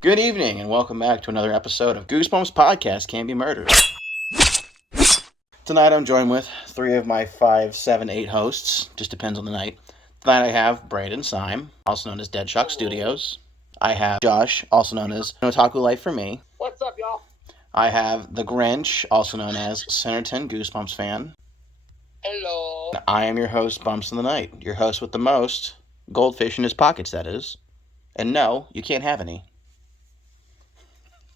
Good evening, and welcome back to another episode of Goosebumps Podcast Can't Be Murdered. Tonight I'm joined with 3 of my 5, 7, 8 hosts. Just depends on the night. Tonight I have Braden Sime, also known as Dead Shock Studios. I have Josh, also known as Otaku Life for Me. What's up, y'all? I have the Grinch, also known as Centerton Goosebumps fan. Hello. I am your host, Bumps in the Night. Your host with the most goldfish in his pockets, that is. And no, you can't have any.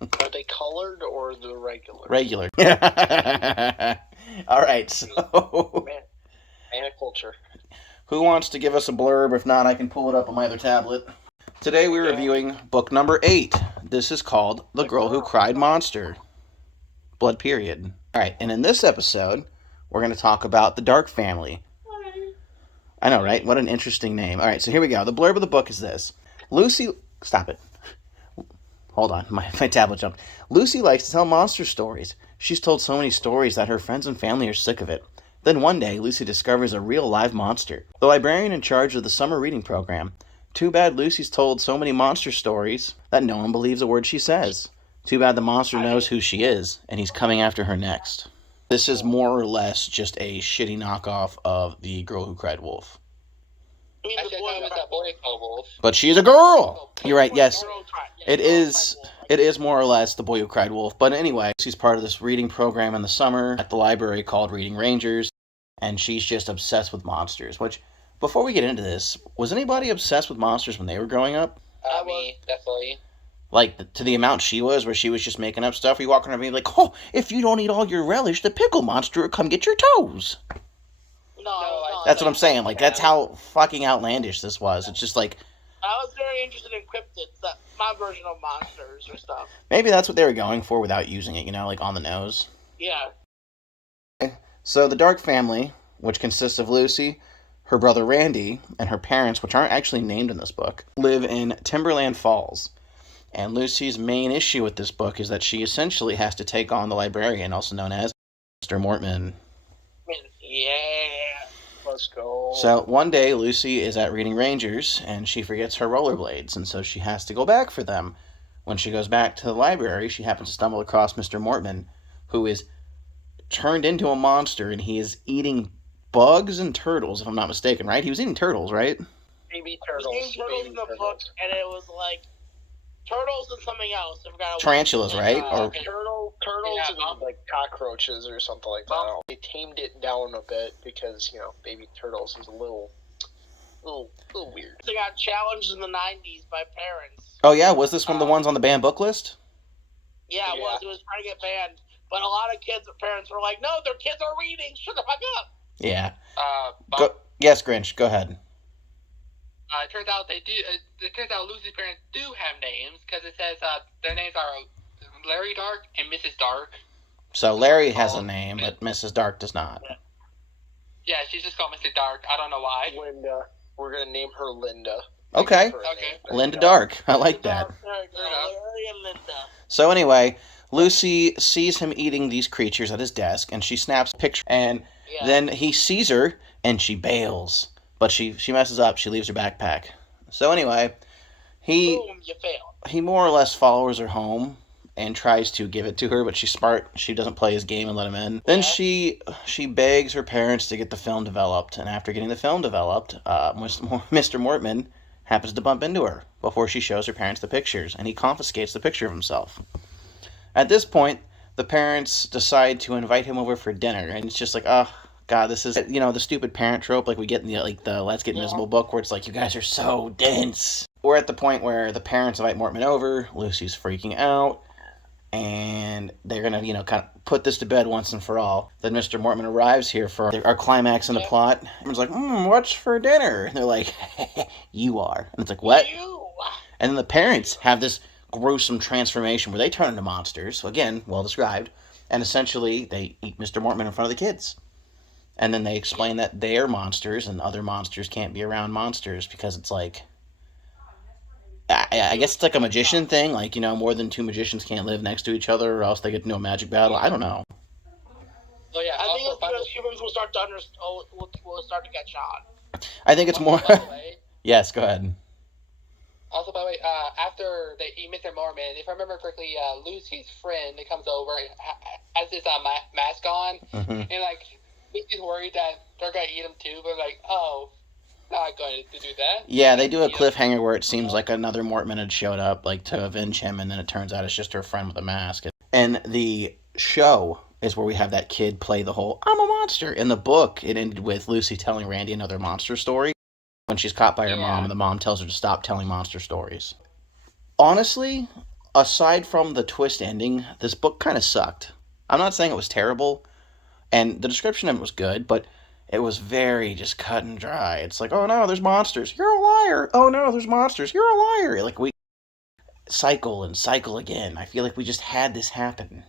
Are they colored or the regular? Regular. All right, so... Man of culture. Who wants to give us a blurb? If not, I can pull it up on my other tablet. Today we're reviewing book number 8. This is called The Girl Who Cried Monster. Blood period. Alright, and in this episode, we're going to talk about the Dark family. I know, right? What an interesting name. Alright, so here we go. The blurb of the book is this. Lucy... Stop it. Hold on, my tablet jumped. Lucy likes to tell monster stories. She's told so many stories that her friends and family are sick of it. Then one day, Lucy discovers a real live monster. The librarian in charge of the summer reading program. Too bad Lucy's told so many monster stories that no one believes a word she says. Too bad the monster knows who she is, and he's coming after her next. This is more or less just a shitty knockoff of The Girl Who Cried Wolf. But she's a girl! You're right, yes. It is more or less The Boy Who Cried Wolf. But anyway, she's part of this reading program in the summer at the library called Reading Rangers. And she's just obsessed with monsters. Which, before we get into this, was anybody obsessed with monsters when they were growing up? Me, definitely. Like, to the amount she was, where she was just making up stuff? Were you walking around being like, oh, if you don't eat all your relish, the pickle monster will come get your toes? No, That's what I'm saying. Like, that's how fucking outlandish this was. It's just like... I was very interested in cryptids, my version of monsters or stuff. Maybe that's what they were going for without using it, like on the nose. Yeah. So the Dark family, which consists of Lucy, her brother Randy, and her parents, which aren't actually named in this book, live in Timberland Falls. And Lucy's main issue with this book is that she essentially has to take on the librarian, also known as Mr. Mortman. Yeah. Let's go. So one day Lucy is at Reading Rangers and she forgets her rollerblades, and so she has to go back for them. When she goes back to the library, she happens to stumble across Mr. Mortman, who is turned into a monster, and he is eating bugs and turtles, if I'm not mistaken, right? He was eating turtles, right? Baby turtles. He was eating turtles in the book, and it was like turtles and something else. I forgot. Tarantulas, right? Turtles and like cockroaches or something like that. They tamed it down a bit because baby turtles is a little weird. They got challenged in the 90s by parents. Oh yeah, was this one of the ones on the banned book list? Yeah, it was. It was trying to get banned, but a lot of kids' parents were like, "No, their kids are reading. Shut the fuck up." Yeah. Yes, Grinch. Go ahead. It turns out Lucy's parents do have names, because it says their names are Larry Dark and Mrs. Dark. So Larry has a name, but Mrs. Dark does not. Yeah, she's just called Mr. Dark. I don't know why. Linda. We're going to name her Linda. Okay. Linda Dark. I like that. Larry and Linda. So anyway, Lucy sees him eating these creatures at his desk, and she snaps a picture, and then he sees her, and she bails. But she messes up. She leaves her backpack. So anyway, Boom, you failed. He more or less follows her home and tries to give it to her, but she's smart. She doesn't play his game and let him in. Then she begs her parents to get the film developed, and after getting the film developed, Mr. Mortman happens to bump into her before she shows her parents the pictures, and he confiscates the picture of himself. At this point, the parents decide to invite him over for dinner, and it's just like, oh, God, this is, the stupid parent trope like we get in the Let's Get Invisible book, where it's like, you guys are so dense. We're at the point where the parents invite Mortman over, Lucy's freaking out, and they're going to, kind of put this to bed once and for all. Then Mr. Mortman arrives here for our climax in the plot. Everyone's like, what's for dinner? And they're like, you are. And it's like, what? You. And then the parents have this gruesome transformation where they turn into monsters. So again, well described. And essentially, they eat Mr. Mortman in front of the kids. And then they explain that they're monsters and other monsters can't be around monsters because it's like... I guess it's like a magician thing. Like, more than 2 magicians can't live next to each other or else they get into a magic battle. I don't know. Oh yeah, I think it's because humans will start to get shot. I think it's more... By the way, Yes, go ahead. also, by the way, after he meets their Mormon, if I remember correctly, Lucy's friend comes over and has this mask on, and like Lucy's worried that they're gonna eat him too, but like, oh, not going to do that. Yeah, they do a cliffhanger where it seems like another Mortman had showed up, like to avenge him, and then it turns out it's just her friend with a mask. And the show is where we have that kid play the whole "I'm a monster." In the book, it ended with Lucy telling Randy another monster story when she's caught by her mom, and the mom tells her to stop telling monster stories. Honestly, aside from the twist ending, this book kind of sucked. I'm not saying it was terrible, and the description of it was good, but it was very just cut and dry. It's like, oh no, there's monsters. You're a liar. Oh no, there's monsters. You're a liar. Like, we cycle and cycle again. I feel like we just had this happen.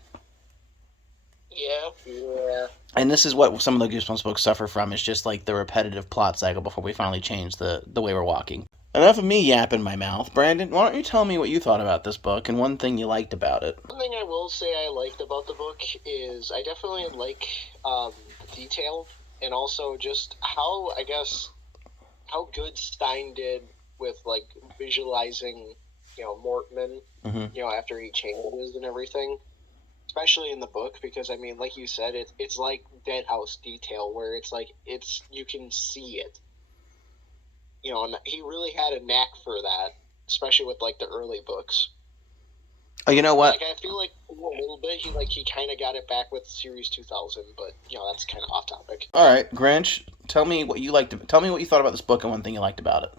Yeah. And this is what some of the Goosebumps books suffer from. It's just like the repetitive plot cycle before we finally change the way we're walking. Enough of me yapping my mouth. Brandon, why don't you tell me what you thought about this book and one thing you liked about it? One thing I will say I liked about the book is I definitely like the detail and also just how good Stein did with like visualizing, Mortman, after he changes and everything. Especially in the book, because I mean, like you said, it's like Dead House detail, where it's like you can see it. And he really had a knack for that, especially with like the early books. Oh, you know what? Like, I feel like a little bit he kind of got it back with Series 2000, but that's kind of off topic. All right, Grinch, tell me what you liked. Tell me what you thought about this book and one thing you liked about it.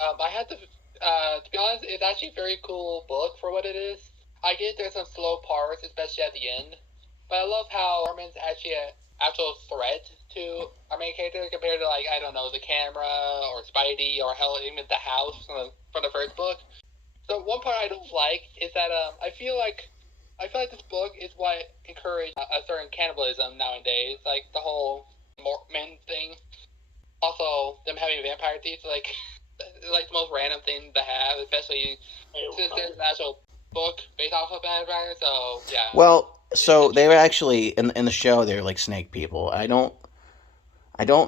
I had to be honest, it's actually a very cool book for what it is. I get there's some slow parts, especially at the end, but I love how Norman's actually an actual threat to our main character compared to, like, I don't know, the camera or Spidey or hell, even the house from the first book. So one part I don't like is that I feel like this book is what encouraged a certain cannibalism nowadays, like the whole Mortman thing. Also, them having vampire teeth, like the most random thing to have, especially since there's an actual book based off of vampire. So yeah. Well, so they were actually in the show. They're like snake people. I don't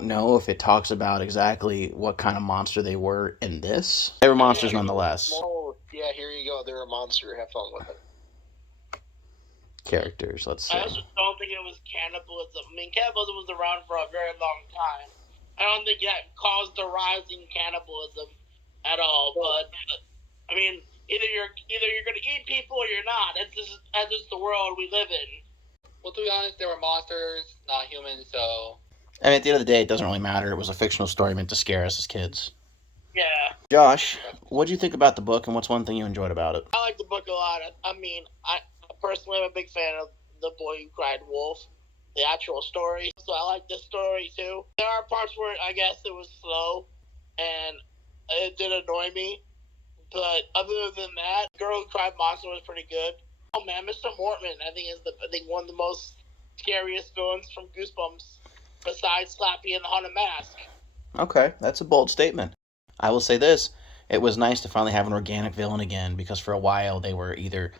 know if it talks about exactly what kind of monster they were in this. They were monsters nonetheless. Yeah, here you go. They're a monster. Have fun with it. Characters, let's see. I also don't think it was cannibalism. I mean, cannibalism was around for a very long time. I don't think that caused the rise in cannibalism at all. But I mean, either you're going to eat people or you're not. That's just the world we live in. Well, to be honest, they were monsters, not humans. So I mean, at the end of the day, it doesn't really matter. It was a fictional story meant to scare us as kids. Yeah. Josh, what did you think about the book, and what's one thing you enjoyed about it? I like the book a lot. I mean, I personally am a big fan of The Boy Who Cried Wolf, the actual story. So I like this story too. There are parts where I guess it was slow, and it did annoy me. But other than that, Girl Who Cried Monster was pretty good. Oh man, Mr. Mortman, I think is one of the most scariest villains from Goosebumps, besides Slappy and the Haunted Mask. Okay, that's a bold statement. I will say this. It was nice to finally have an organic villain again, because for a while they were either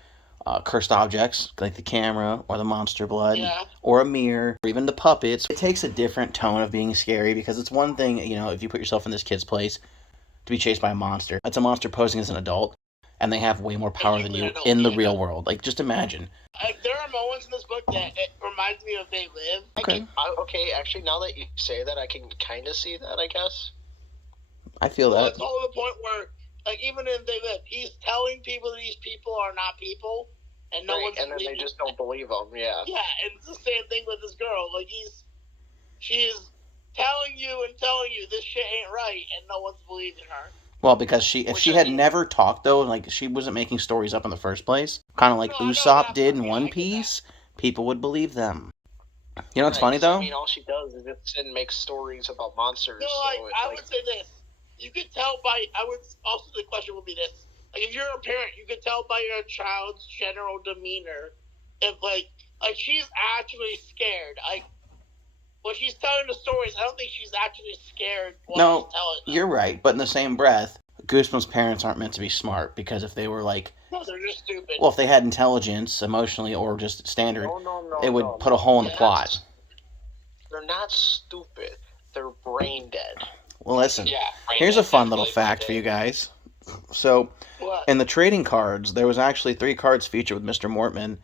cursed objects, like the camera, or the monster blood, or a mirror, or even the puppets. It takes a different tone of being scary, because it's one thing, if you put yourself in this kid's place, to be chased by a monster. That's a monster posing as an adult, and they have way more power than you in the real world. Like, just imagine. There are moments in this book that it reminds me of They Live. Okay, actually, now that you say that, I can kind of see that, I guess. I feel that. It's all the point where, like, even in They Live, he's telling people these people are not people, and and then they just don't believe him. Yeah. Yeah, and it's the same thing with this girl. Like, she's telling you this shit ain't right, and no one's believing her. Well, because if she had never talked, though, like, she wasn't making stories up in the first place, kind of like Usopp did in One Piece, people would believe them. You know what's funny, though? I mean, all she does is just sit and make stories about monsters. No, I would say this. You could tell the question would be this. Like, if you're a parent, you could tell by your child's general demeanor if, like she's actually scared. Like, when she's telling the stories, I don't think she's actually scared while she's telling them. You're right, but in the same breath, Goosebumps parents aren't meant to be smart, because if they were like... No, they're just stupid. Well, if they had intelligence, emotionally, or just standard, it would put a hole in the plot. They're not stupid. They're brain dead. Well, listen, here's a fun little fact for you guys. So, What? in the trading cards, there was actually 3 cards featured with Mr. Mortman,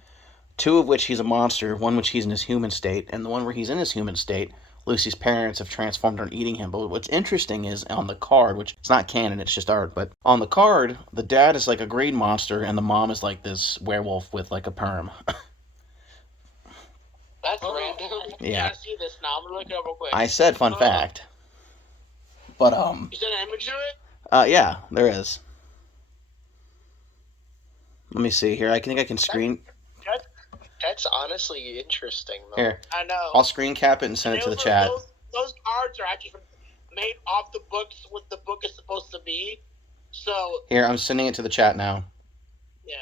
2 of which he's a monster, one which he's in his human state, and the one where he's in his human state, Lucy's parents have transformed her and eating him. But what's interesting is on the card, which it's not canon, it's just art, but on the card, the dad is like a green monster, and the mom is like this werewolf with like a perm. That's random. Yeah. I see this now. I'm gonna look it up real quick. I said fun fact. But, Is there an image of it? yeah, there is. Let me see here. I think I can screen... That's honestly interesting, though. Here, I know. I'll screen cap it and send it to the chat. Those cards are actually made off the books what the book is supposed to be. So Here, I'm sending it to the chat now. yeah.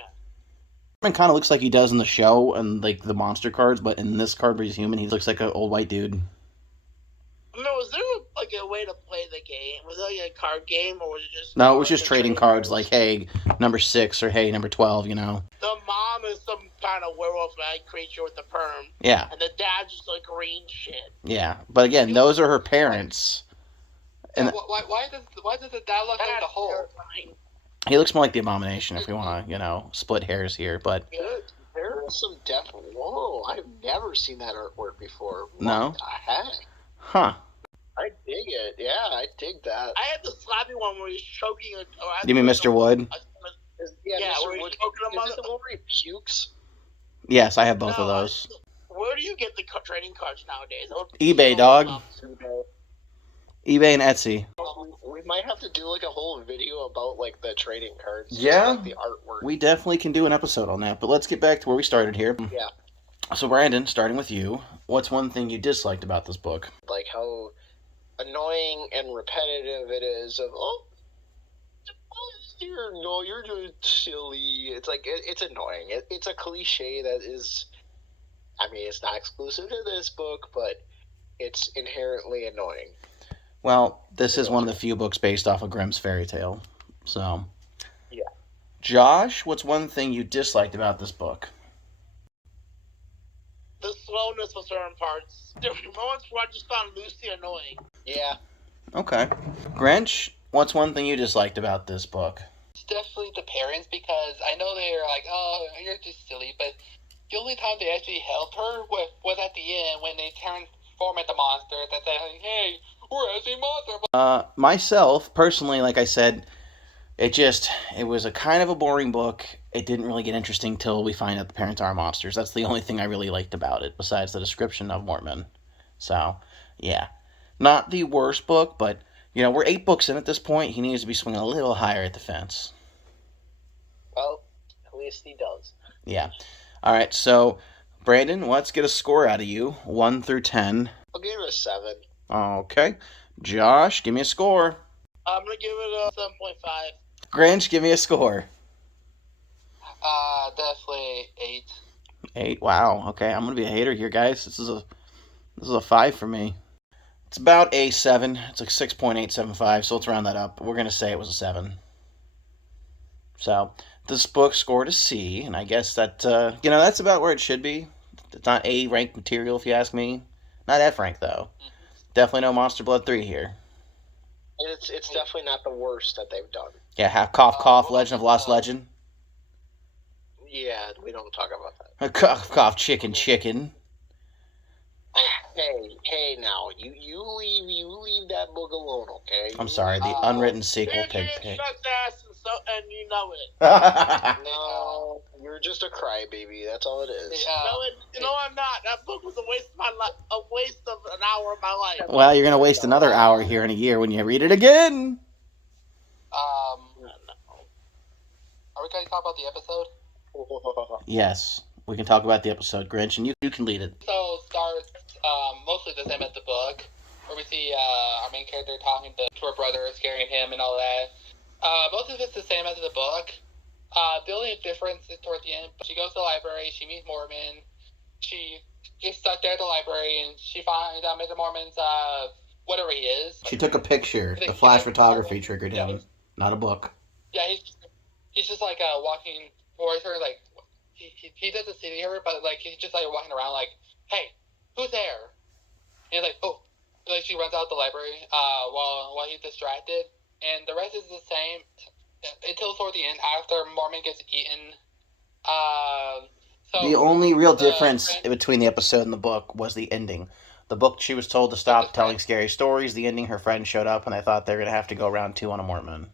It kind of looks like he does in the show and like the monster cards, but in this card where he's human, he looks like an old white dude. I mean, was there like a way to play the game? Was it like a card game, or was it just? No, it was just trading cards like, hey, number 6 or hey, number 12, you know. The mom is some kind of werewolf-like creature with a perm, Yeah, and the dad's just like green shit. yeah. But again, those are her parents. And Why does the dad look like the hole? Terrifying. he looks more like the Abomination if we want to, you know, split hairs here. But There are some Whoa, I've never seen that artwork before. No? What the heck? huh? I dig it. Yeah, I dig that. I had the slappy one where he's choking. You mean Mr. Wood? Yeah, Mr. where he's Wood. choking a Is it the one where he pukes? Yes, I have both of No, those. Where do you get the trading cards nowadays? eBay, dog. eBay and Etsy. We might have to do like a whole video about like the trading cards. just, Yeah. like, the artwork. We definitely can do an episode on that. But let's get back to where we started here. Yeah. So, Brandon, starting with you, what's one thing you disliked about this book? Like how annoying and repetitive it is. Of you're just silly. It's like it's annoying. It's a cliche that is. I mean, it's not exclusive to this book, but it's inherently annoying. Well, this is one of the few books based off of Grimm's fairy tale. So, Yeah. Josh, what's one thing you disliked about this book? The slowness of certain parts. There were moments where I just found Lucy annoying. Yeah. Okay. Grinch, what's one thing you disliked about this book? It's definitely the parents, because I know they're like, oh, you're just silly, but the only time they actually helped her was at the end when they transform into monster. That they like, hey, we're as a monster. Myself, personally, like I said, it was a kind of a boring book. It didn't really get interesting till we find out the parents are monsters. That's the only thing I really liked about it, besides the description of Mortman. So, yeah. Not the worst book, but, you know, we're 8 books in at this point. He needs to be swinging a little higher at the fence. Well, at least he does. Yeah. All right, so, Brandon, let's get a score out of you. 1 through 10. I'll give it a 7. Okay. Josh, give me a score. I'm gonna give it a 7.5. Grinch, give me a score. Definitely 8. 8. Wow. Okay, I'm gonna be a hater here, guys. This is a 5 for me. It's about a 7. It's like 6.875, so let's round that up. We're gonna say it was a 7. So this book scored a C, and I guess that that's about where it should be. It's not A rank material, if you ask me. Not F rank though. Definitely no Monster Blood 3 here. It's definitely not the worst that they've done. Yeah, cough cough. Legend of Lost Legend. Yeah, we don't talk about that. Cough cough. Chicken. Hey, now you leave that book alone, okay? I'm sorry. The unwritten sequel, Pig. Sucks ass, and you know it. No, you're just a crybaby. That's all it is. No, I'm not. That book was a waste of a waste of an hour of my life. Well, you're gonna waste another hour here in a year when you read it again. Are we going to talk about the episode? Yes, we can talk about the episode, Grinch, and you can lead it. So starts mostly the same as the book, where we see our main character talking to her brother, scaring him and all that. Most of it's the same as the book. The only difference is toward the end. She goes to the library, she meets Mormon, she gets stuck there at the library, and she finds out Mr. Mormon's whatever he is. She took a picture. The flash photography triggered him, not a book. Yeah, he's just like walking towards her, like he doesn't see her, but like he's just like walking around, like, hey, who's there? And he's like, oh, like she runs out the library while he's distracted, and the rest is the same until toward the end, after Mormon gets eaten. So The only real the difference friend- between the episode and the book was the ending. The book, she was told to stop telling scary stories. The ending, her friend showed up, and I thought they were going to have to go round 2 on a Mormon.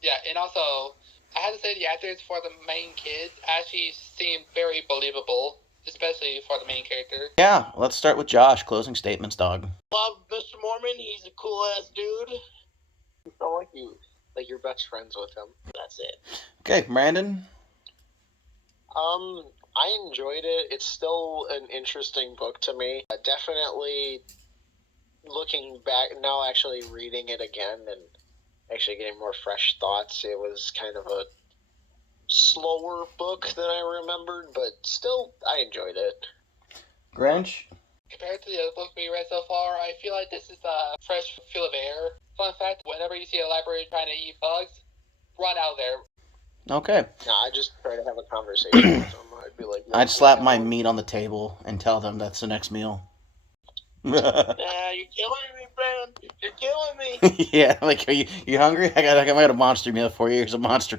Yeah, and also, I have to say the actors for the main kids actually seem very believable, especially for the main character. Yeah, let's start with Josh. Closing statements, dog. Love Mr. Mormon. He's a cool ass dude. I feel like you're best friends with him. That's it. Okay, Brandon. I enjoyed it. It's still an interesting book to me. Definitely looking back now, actually reading it again and actually getting more fresh thoughts. It was kind of a slower book than I remembered, but still, I enjoyed it. Grinch. Compared to the other books we read so far, I feel like this is a fresh feel of air. Fun fact, whenever you see a library trying to eat bugs, run out there. Okay. No, I just try to have a conversation with them. I'd be like, I'd slap my meat on the table and tell them that's the next meal. You're killing me, man. You're killing me. Yeah, like, are you hungry? I got a monster meal for you. Here's a monster.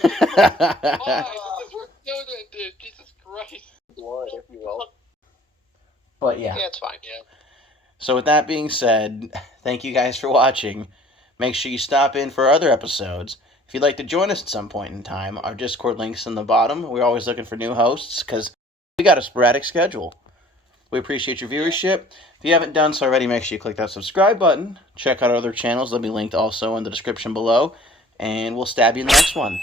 Why? This is for children, dude. Jesus Christ. blood, if you will. But yeah. Yeah, it's fine. Yeah. So with that being said, thank you guys for watching. Make sure you stop in for other episodes. If you'd like to join us at some point in time, our Discord link's in the bottom. We're always looking for new hosts because we got a sporadic schedule. We appreciate your viewership. If you haven't done so already, make sure you click that subscribe button. Check out our other channels. They'll be linked also in the description below. And we'll stab you in the next one.